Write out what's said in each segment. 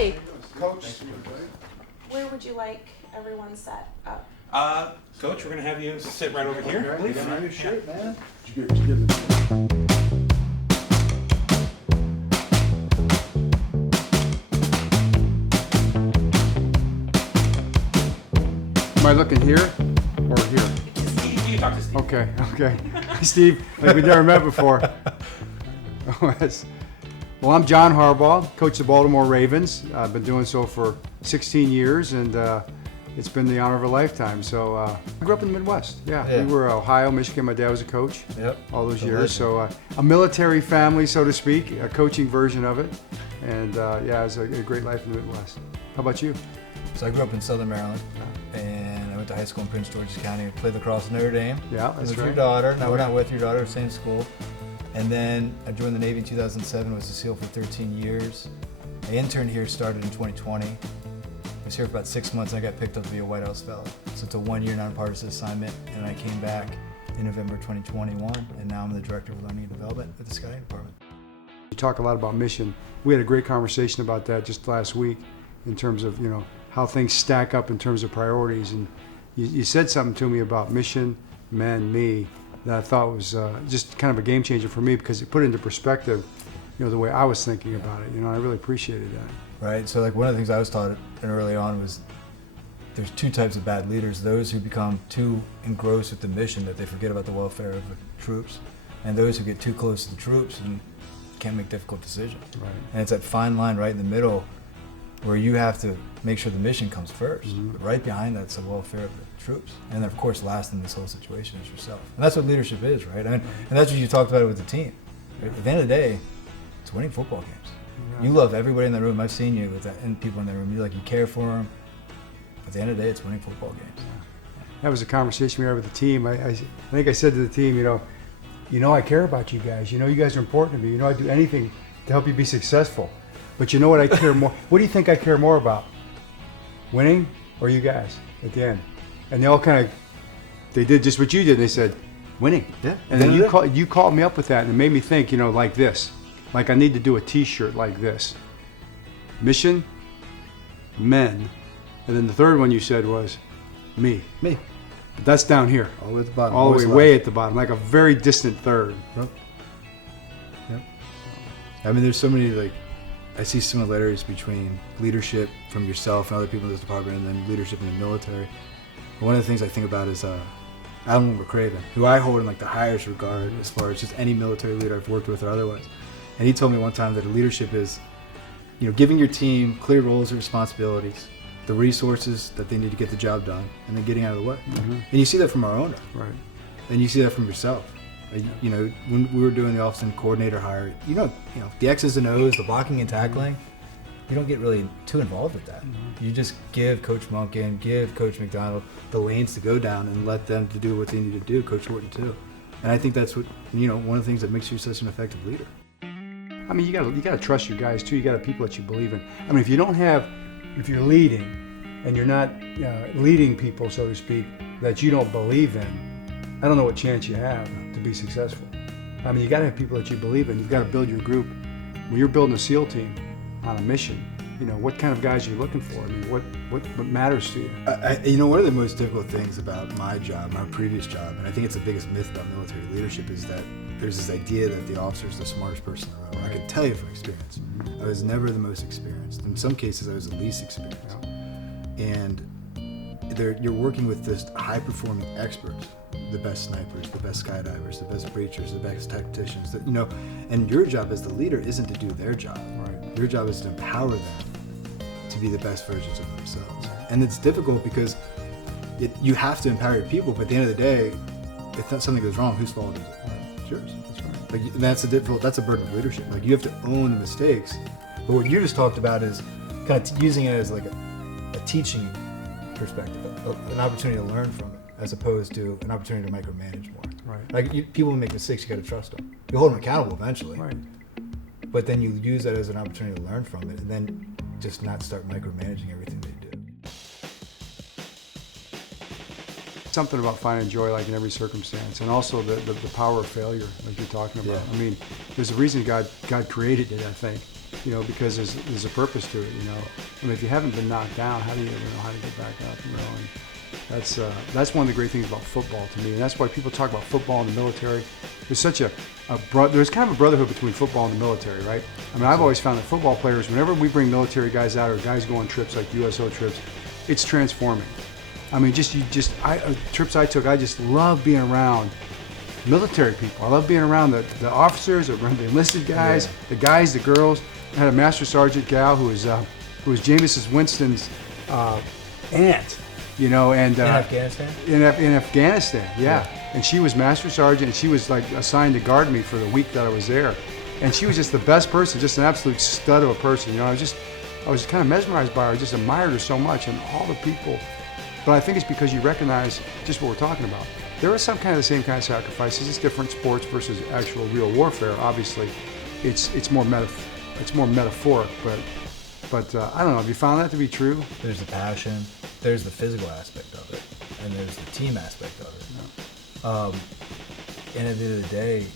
Hi. Coach, Where would you like everyone set up? Coach, we're going to have you sit right over here. you got your shirt, man. Am I looking here or here? Steve, you can talk to Steve. Okay. Steve, like we never met before. Oh, yes. Well, I'm John Harbaugh, coach of the Baltimore Ravens. I've been doing so for 16 years, and it's been the honor of a lifetime. So I grew up in the Midwest. Yeah. We were Ohio, Michigan. My dad was a coach all those years. So a military family, so to speak, a coaching version of it. And it was a great life in the Midwest. How about you? So I grew up in Southern Maryland, and I went to high school in Prince George's County. I played lacrosse in Notre Dame. Yeah, that's with right. your daughter. No, we're not with your daughter, same school. And then I joined the Navy in 2007, was a SEAL for 13 years. I interned here, started in 2020. I was here for about 6 months, and I got picked up to be a White House Fellow. So it's a one-year nonpartisan assignment, and I came back in November 2021, and now I'm the Director of Learning and Development at the Scouting Department. You talk a lot about mission. We had a great conversation about that just last week in terms of, how things stack up in terms of priorities. And you said something to me about mission, men, me, that I thought was just kind of a game changer for me because it put into perspective, the way I was thinking about it. I really appreciated that. Right, so like one of the things I was taught early on was there's two types of bad leaders: those who become too engrossed with the mission that they forget about the welfare of the troops, and those who get too close to the troops and can't make difficult decisions. Right. And it's that fine line right in the middle where you have to make sure the mission comes first, but right behind that's the welfare of the troops. And then of course last in this whole situation is yourself. And that's what leadership is, right? And that's what you talked about with the team. At the end of the day, it's winning football games. Yeah. You love everybody in the room. I've seen you with that, and people in the room. You care for them. At the end of the day, it's winning football games. That was a conversation we had with the team. I think I said to the team, I care about you guys. You guys are important to me. I'd do anything to help you be successful. But you know what I care more? What do you think I care more about? Winning or you guys at the end? And they all they did just what you did. They said, winning. Yeah. And then you called me up with that, and it made me think, like this. Like I need to do a T-shirt like this. Mission, men, and then the third one you said was me. Me. But that's down here. All the way at the bottom. All the way way at the bottom, like a very distant third. Yep. I mean, there's so many, I see similarities between leadership from yourself and other people in this department and then leadership in the military. But one of the things I think about is Alan McCraven, who I hold in the highest regard as far as just any military leader I've worked with or otherwise. And he told me one time that leadership is, giving your team clear roles and responsibilities, the resources that they need to get the job done, and then getting out of the way. Mm-hmm. And you see that from our owner. Right. And you see that from yourself. When we were doing the office and coordinator hire, the X's and O's, the blocking and tackling, you don't get really too involved with that. Mm-hmm. You just give Coach Monken, give Coach McDonald the lanes to go down and let them to do what they need to do, Coach Horton too. And I think that's what, one of the things that makes you such an effective leader. I mean, you gotta trust your guys too. You gotta have people that you believe in. I mean, if you're leading and you're not leading people, so to speak, that you don't believe in, I don't know what chance you have to be successful. I mean, you gotta have people that you believe in. You've gotta build your group. When you're building a SEAL team on a mission, what kind of guys are you looking for? I mean, what matters to you? One of the most difficult things about my job, my previous job, and I think it's the biggest myth about military leadership, is that there's this idea that the officer is the smartest person in the room. I can tell you from experience, I was never the most experienced. In some cases, I was the least experienced. And you're working with this high-performing experts, the best snipers, the best skydivers, the best breachers, the best tacticians. And your job as the leader isn't to do their job. Right. Your job is to empower them to be the best versions of themselves. And it's difficult because you have to empower your people, but at the end of the day, if something goes wrong, whose fault is it? It's yours. That's right. That's a burden of leadership. You have to own the mistakes. But what you just talked about is kind of using it as a teaching perspective, an opportunity to learn from it, as opposed to an opportunity to micromanage more. Right. People make mistakes, you got to trust them. You hold them accountable eventually. Right. But then you use that as an opportunity to learn from it, and then just not start micromanaging everything they do. Something about finding joy in every circumstance, and also the power of failure, like you're talking about. Yeah. I mean, there's a reason God created it, I think. because there's a purpose to it, I mean, if you haven't been knocked down, how do you ever know how to get back up, And that's one of the great things about football to me, and that's why people talk about football in the military. There's such there's kind of a brotherhood between football and the military, right? I mean, I've always found that football players, whenever we bring military guys out or guys go on trips like USO trips, it's transforming. I mean, trips I took, I just love being around military people. I love being around the officers, the enlisted guys, the guys, the girls. I had a Master Sergeant gal who was Jameis Winston's aunt, and in Afghanistan. In Afghanistan, yeah. And she was Master Sergeant, and she was like assigned to guard me for the week that I was there. And she was just the best person, just an absolute stud of a person. I was kind of mesmerized by her, just admired her so much, and all the people. But I think it's because you recognize just what we're talking about. There are some kind of the same kind of sacrifices. It's different sports versus actual real warfare. Obviously, it's more metaphoric. But I don't know. Have you found that to be true? There's the passion, there's the physical aspect of it, and there's the team aspect of it. And at the end of the day,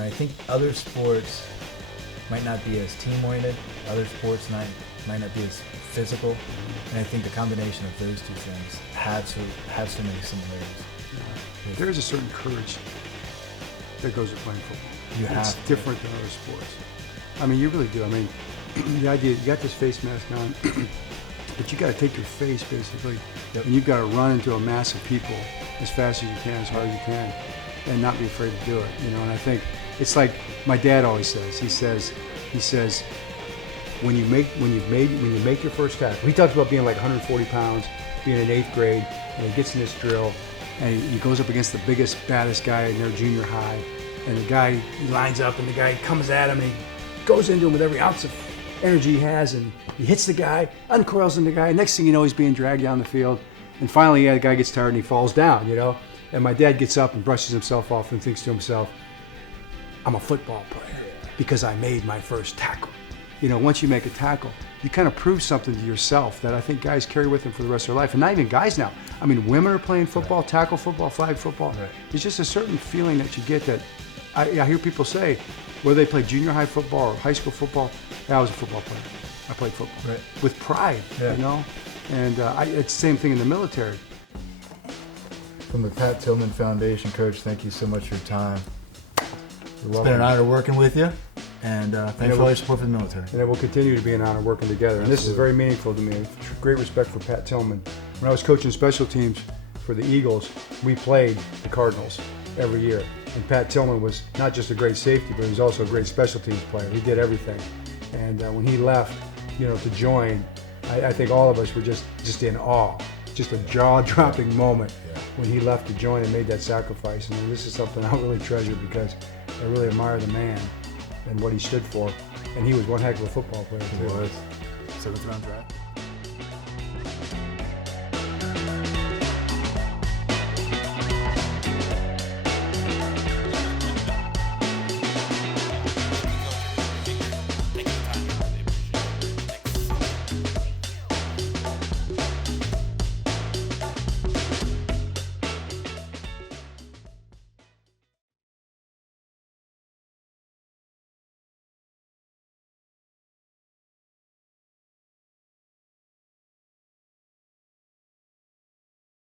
I think other sports might not be as team-oriented. Other sports might not be as physical. And I think the combination of those two things have so many similarities. There's a certain courage that goes with playing football. It's different than other sports. I mean, you really do. I mean, the idea, you got this face mask on, but you got to take your face basically, and you've got to run into a mass of people as fast as you can, as hard as you can, and not be afraid to do it. And I think it's like my dad always says. He says, when you make your first tackle. He talks about being like 140 pounds, being in 8th grade, and he gets in this drill, and he goes up against the biggest, baddest guy in their junior high, and the guy, he lines up, and the guy comes at him, and he goes into him with every ounce of energy he has, and he hits the guy, uncoils in the guy. Next thing you know, he's being dragged down the field, and finally, the guy gets tired and he falls down, And my dad gets up and brushes himself off and thinks to himself, I'm a football player because I made my first tackle. Once you make a tackle, you kind of prove something to yourself that I think guys carry with them for the rest of their life. And not even guys now. I mean, women are playing football, tackle football, flag football. Right. There's just a certain feeling that you get that I hear people say, whether they play junior high football or high school football, I was a football player. I played football with pride, And it's the same thing in the military. From the Pat Tillman Foundation, Coach, thank you so much for your time. It's been an honor working with you, and thanks for all your support for the military. And it will continue to be an honor working together. And this is very meaningful to me. Great respect for Pat Tillman. When I was coaching special teams for the Eagles, we played the Cardinals every year. And Pat Tillman was not just a great safety, but he was also a great special teams player. He did everything. And when he left, to join, I think all of us were just in awe. Just a jaw-dropping moment when he left to join and made that sacrifice. And this is something I really treasure because I really admire the man and what he stood for. And he was one heck of a football player too. He was. 7th round draft.